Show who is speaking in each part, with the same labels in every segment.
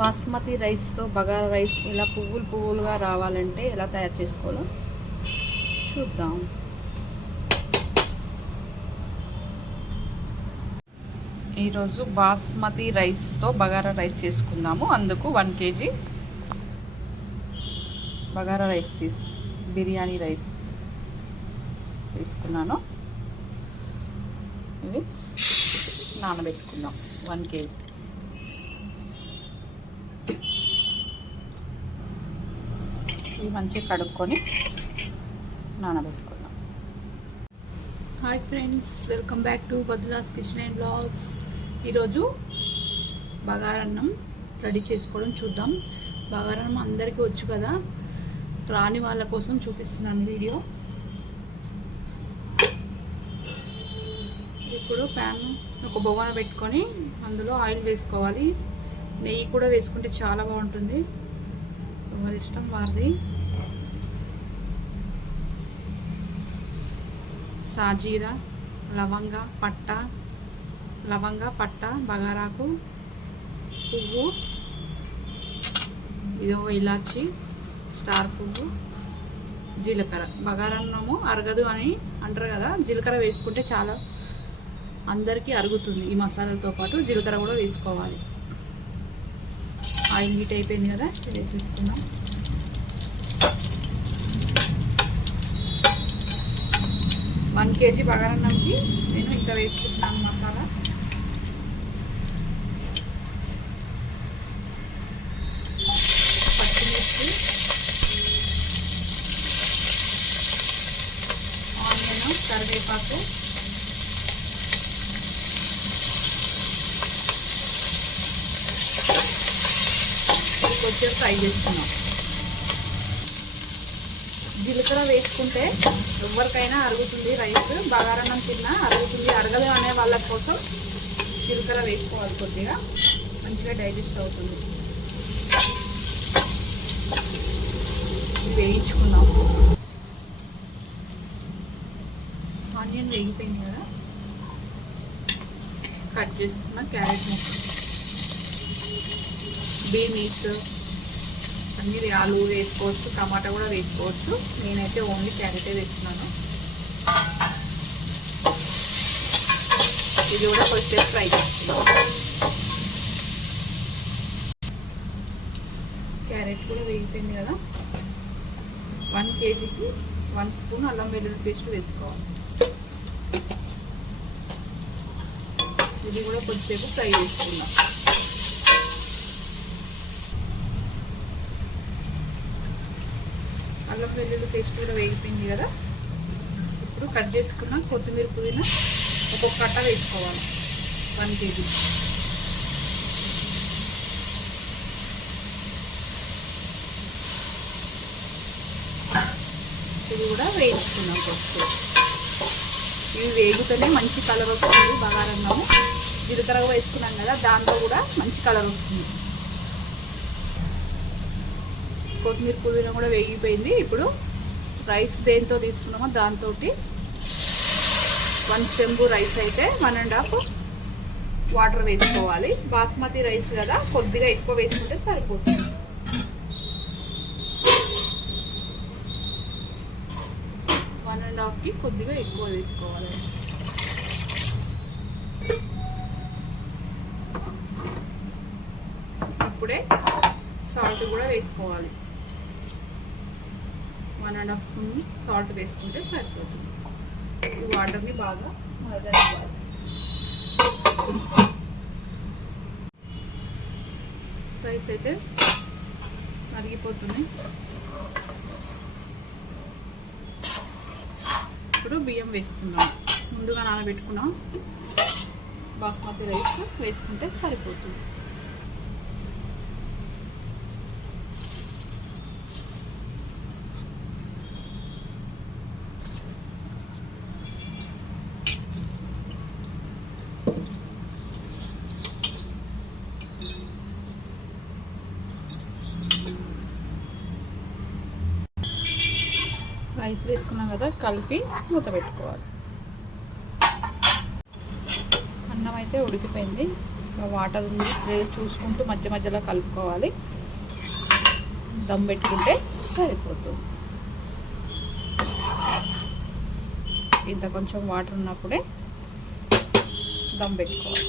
Speaker 1: బాస్మతి రైస్తో బగారా రైస్ ఇలా పువ్వులు పువ్వులుగా రావాలంటే ఎలా తయారు చేసుకోవాలో చూద్దాం. ఈరోజు బాస్మతి రైస్తో బగారా రైస్ చేసుకుందాము. అందుకు వన్ కేజీ బగారా రైస్ తీసు బిర్యానీ రైస్ తీసుకున్నాను. ఇవి నానబెట్టుకుందాం. వన్ కేజీ ఇవి మంచిగా కడుక్కొని నానబెట్టుకుందాం. Hi friends welcome back to బద్లాస్ kitchen and blogs ఈరోజు బగారన్నం రెడీ చేసుకోవడం చూద్దాం. బగారన్నం అందరికీ వచ్చు కదా? రాని వాళ్ళ కోసం చూపిస్తున్నాను వీడియో. ఇప్పుడు ప్యాన్ ఒక బొగన పెట్టుకొని అందులో ఆయిల్ వేసుకోవాలి. నెయ్యి కూడా వేసుకుంటే చాలా బాగుంటుంది. ఎవరి ఇష్టం వారిది? సాజీరా లవంగ పట్ట లవంగ పట్ట బగారాకు పువ్వు. ఇది ఒక ఇలాచి స్టార్ పువ్వు. జీలకర్ర. బగారన్నము అరగదు అని అంటారు కదా. జీలకర్ర వేసుకుంటే చాలా అందరికీ అరుగుతుంది ఈ మసాలాతో పాటు జీలకర్ర కూడా వేసుకోవాలి. ఆయిల్ హీట్ అయిపోయింది కదా వేసేసుకున్నాం వన్ కేజీ బగారన్నంకి నేను ఇంకా వేసుకుంటున్నాను. ఇది ఫ్రై చేసుకున్నాం. జీలకర్ర వేసుకుంటే ఎవరికైనా అరుగుతుంది రైస్ బగారన్నం తిన్నా అరుగుతుంది. అరగదు అనే వాళ్ళ కోసం జీలకర్ర వేసుకోవాలి కొద్దిగా. మంచిగా డైజెస్ట్ అవుతుంది. వేయించుకున్నాం. ఆనియన్ వేగిపోయింది కదా. కట్ చేసుకున్న క్యారెట్ ముక్క బీమీస్ మీరు ఆలు వేసుకోవచ్చు టమాటా కూడా వేసుకోవచ్చు. నేనైతే ఓన్లీ క్యారెటే వేస్తున్నాను ఇది కూడా ఫస్ట్ ఫ్రై చేస్తున్నాను. క్యారెట్ కూడా వేగిపోయింది కదా. వన్ కేజీకి వన్ స్పూన్ అల్లం వెల్లుల్లి పేస్ట్ వేసుకోవాలి. ఇది కూడా కొద్దిసేపు ఫ్రై చేసుకుందాం. అల్లం వెల్లుల్లి పేస్ట్ కూడా వేగిపోయింది కదా. ఇప్పుడు కట్ చేసుకున్న కొత్తిమీర పుదీనా ఒక్కొక్క కట్ట వేసుకోవాలి. One KG. ఇది కూడా వేయించుకున్నాం ఫస్ట్. ఇవి వేగుతూనే మంచి కలర్ వస్తుంది బగారన్నాము జీలకర్ర వేసుకున్నాం కదా దాంట్లో కూడా మంచి కలర్ వస్తుంది. కొత్తిమీర పుదీనా కూడా వేగిపోయింది. ఇప్పుడు రైస్ దేంతో తీసుకున్నామో దాంతో వన్ చెంబు రైస్ అయితే వన్ అండ్ హాఫ్ వాటర్ వేసుకోవాలి. బాస్మతి రైస్ కదా కొద్దిగా ఎక్కువ వేసుకుంటే సరిపోతుంది. వన్ అండ్ హాఫ్కి కొద్దిగా ఎక్కువ వేసుకోవాలి. ఇప్పుడే సాల్ట్ కూడా వేసుకోవాలి. One and half spoon salt వేసుకుంటే సరిపోతుంది. ఈ వాటర్ని బాగా మరగనివ్వాలి రైస్ అయితే మరిగిపోతున్నాయి. ఇప్పుడు బియ్యం వేసుకుందాం. ముందుగా నానబెట్టుకున్నాం బాస్మతి రైస్ వేసుకుంటే సరిపోతుంది. రైస్ వేసుకున్నాం కదా కలిపి మూత పెట్టుకోవాలి. అన్నం అయితే ఉడికిపోయింది. వాటర్ ఉంది. చూసుకుంటూ మధ్య మధ్యలో కలుపుకోవాలి. దమ్ పెట్టుకుంటే సరిపోతుంది. ఇంత కొంచెం వాటర్ ఉన్నప్పుడే దమ్ పెట్టుకోవాలి.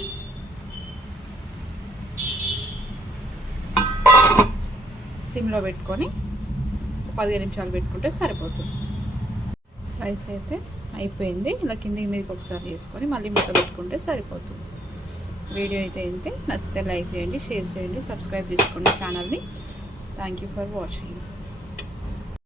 Speaker 1: సిమ్లో పెట్టుకొని పదిహేను నిమిషాలు పెట్టుకుంటే సరిపోతుంది. రైస్ అయితే అయిపోయింది. ఇలా కిందికి మీదకి ఒకసారి చేసుకొని మళ్ళీ మూత పెట్టుకుంటే సరిపోతుంది. వీడియో అయితే ఇంతే. నచ్చితే లైక్ చేయండి షేర్ చేయండి సబ్స్క్రైబ్ చేసుకోండి ఛానల్ని. Thank you for watching